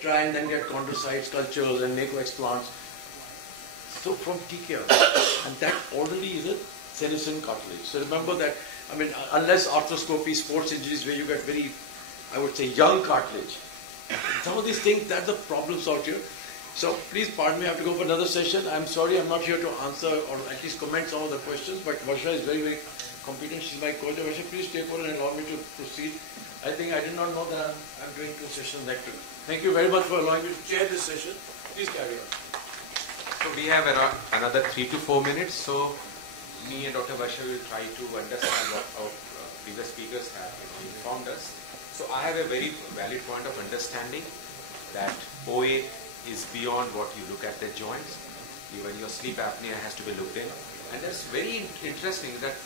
try and then get chondrocytes, cultures, and make explants. So from TKR, and that already is a senescent cartilage. So remember that, I mean, unless arthroscopy, sports injuries where you get very, I would say, young cartilage. Some of these things, that's the problem solved here. So please pardon me, I have to go for another session. I'm sorry I'm not here to answer or at least comment some of the questions, but Varsha is very, very competent. She's my coach. Varsha, please take over and allow me to proceed. I think I did not know that I'm doing 2 sessions next week. Thank you very much for allowing me to chair this session. Please carry on. So we have around another 3 to 4 minutes. So me and Dr. Varsha will try to understand what our previous speakers have informed us. So I have a very valid point of understanding that OA is beyond what you look at the joints. Even your sleep apnea has to be looked in. And that's very interesting that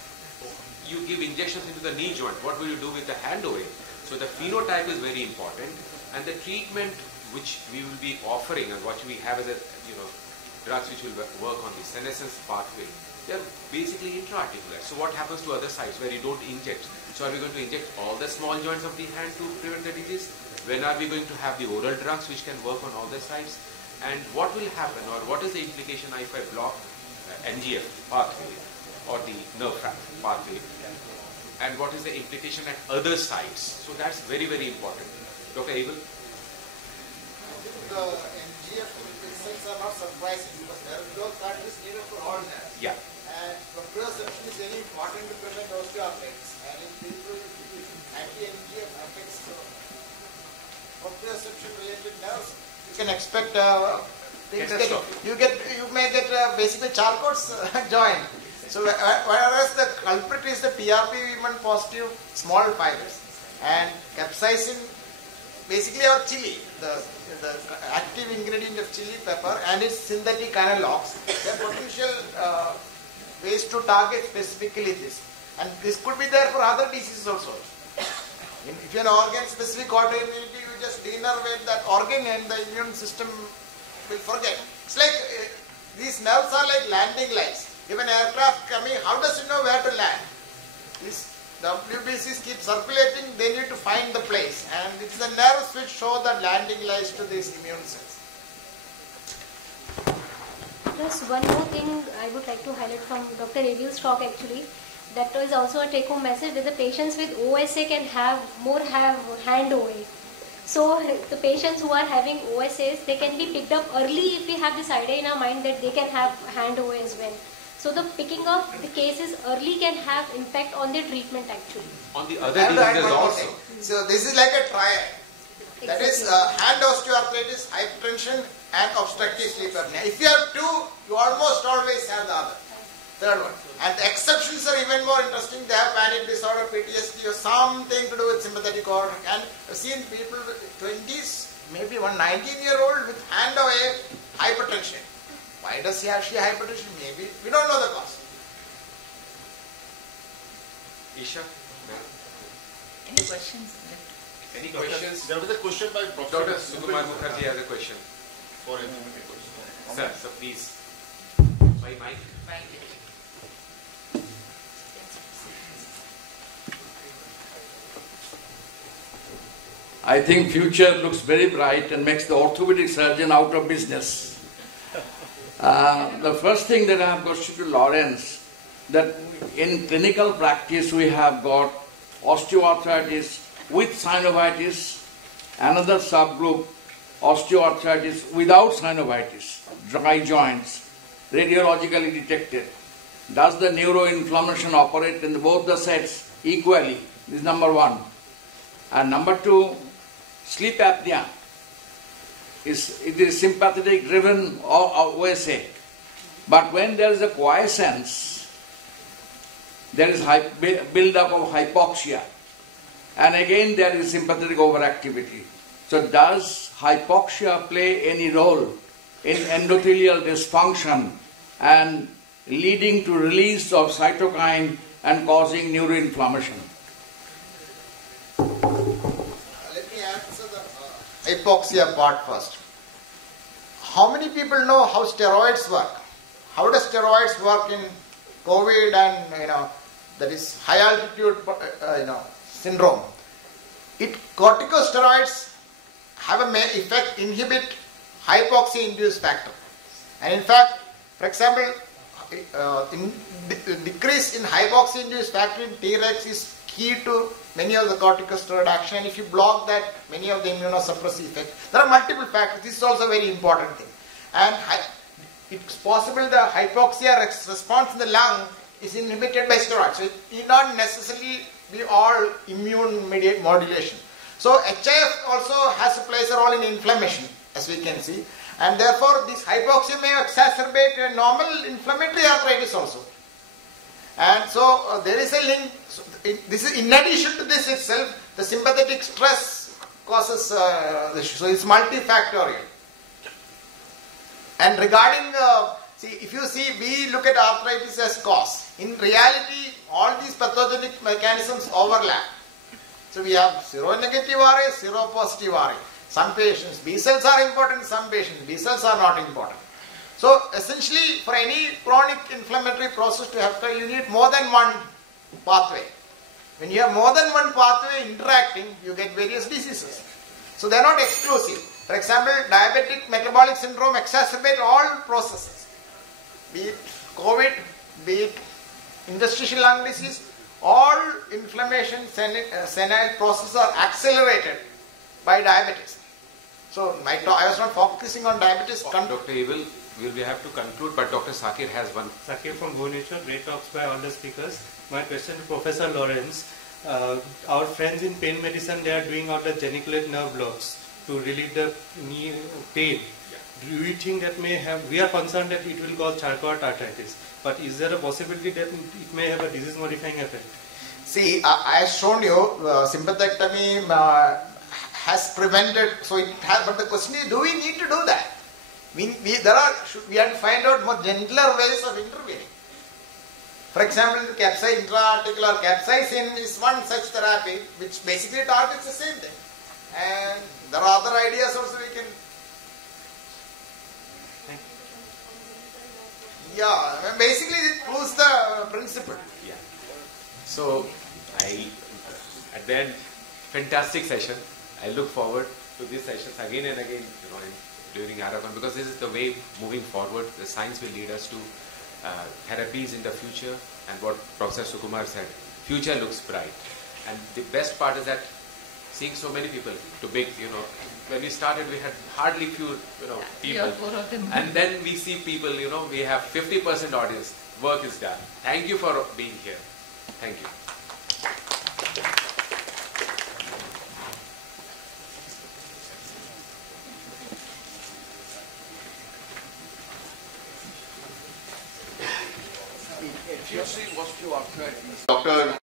you give injections into the knee joint. What will you do with the hand OA? So the phenotype is very important. And the treatment which we will be offering and what we have as a, drugs which will work on the senescence pathway, they are basically intra-articular. So what happens to other sites where you don't inject? So are we going to inject all the small joints of the hand to prevent the disease? When are we going to have the oral drugs which can work on all the sites? And what will happen, or what is the implication if I block NGF pathway or the nerve pathway? And what is the implication at other sites? So that's very, very important. Dr. Abel? The NGF results are not surprising because nerve cut is needed for all that. Yeah. And proprioception is very important to prevent osteoarthritis. And in people, anti-NGF affects proprioception related nerves, you can expect you may get basically Charcot's joint. So whereas the culprit is the PRP1 positive small fibers, and capsaicin, basically our chili, the active ingredient of chili pepper and its synthetic analogs, they are potential ways to target specifically this. And this could be there for other diseases also. If you have an organ-specific autoimmunity, you just denervate that organ and the immune system will forget. It's like these nerves are like landing lights. If an aircraft coming, how does it know where to land? These WBCs keep circulating, they need to find the place. And it's the nerves which show the landing lights to these immune cells. Just one more thing I would like to highlight from Dr. Abel's talk actually. That is also a take-home message that the patients with OSA can have hand OA. So the patients who are having OSAs, they can be picked up early if we have this idea in our mind that they can have hand OA as well. So the picking up the cases early can have impact on the treatment actually. On the other diseases also. So this is like a triad. That is hand osteoarthritis, hypertension and obstructive sleep apnea. If you have two, you almost always have the other. Third one. And the exceptions are even more interesting. They have panic disorder, PTSD, or something to do with sympathetic organ. And I've seen people with 20s, maybe one 19-year-old with hand away hypertension. Why does he have hypertension? Maybe we don't know the cause. Isha? Any questions? Any questions? There was a question by Professor Dr. Sukumar Mukherjee has a question. For him. Sir, please. My mic. I think future looks very bright and makes the orthopedic surgeon out of business. The first thing that I have questioned to Lawrence, that in clinical practice we have got osteoarthritis with synovitis, another subgroup osteoarthritis without synovitis, dry joints, radiologically detected. Does the neuroinflammation operate in both the sets equally? This is number one. And number two, sleep apnea. It is sympathetic driven or OSA. But when there is a quiescence, there is build-up of hypoxia. And again there is sympathetic overactivity. So does hypoxia play any role in endothelial dysfunction and leading to release of cytokine and causing neuroinflammation? Let me answer the hypoxia part first. How many people know how steroids work? How does steroids work in COVID and that is high altitude syndrome. Corticosteroids have a effect, inhibit hypoxia-induced factor. And in fact, for example, decrease in hypoxia-induced factor in Tregs is key to many of the corticosteroid action. And if you block that, many of the immunosuppressive effects. There are multiple factors. This is also a very important thing. And it's possible the hypoxia response in the lung is inhibited by steroids. So it need not necessarily be all immune modulation. So HIF also plays a role in inflammation, as we can see. And therefore, this hypoxia may exacerbate a normal inflammatory arthritis also. And so, there is a link. So, this is in addition to this itself, the sympathetic stress causes this. So, it's multifactorial. And regarding, if you see, we look at arthritis as cause. In reality, all these pathogenic mechanisms overlap. So, we have seronegative RA, seropositive RA. Some patients, B cells are important, some patients, B cells are not important. So, essentially, for any chronic inflammatory process to happen, you need more than one pathway. When you have more than one pathway interacting, you get various diseases. So, they are not exclusive. For example, diabetic metabolic syndrome exacerbate all processes. Be it COVID, be it interstitial lung disease, all inflammation, senile processes are accelerated by diabetes. So, I was not focusing on diabetes. Dr. Evil, we have to conclude, but Dr. Sakir has one. Sakir from Bhubaneswar, great talks by all the speakers. My question to Professor Lawrence, our friends in pain medicine, they are doing out the geniculate nerve blocks to relieve the knee pain. Do you think that may have, we are concerned that it will cause Charcot arthritis, but is there a possibility that it may have a disease modifying effect? See, I have shown you sympathectomy has prevented, so it has, but the question is, do we need to do that? We have to find out more gentler ways of intervening. For example, intra-articular capsaicin is one such therapy which basically targets the same thing. And there are other ideas also we can. Yeah, basically it proves the principle. Yeah. So, at the end, fantastic session. I look forward to these sessions again and again, during Iracon, because this is the way moving forward. The science will lead us to therapies in the future, and what Professor Sukumar said, future looks bright. And the best part is that seeing so many people to big, when we started we had hardly few, people, and then we see people, we have 50% audience. Work is done. Thank you for being here. Thank you. If you see osteoarthritis, Dr.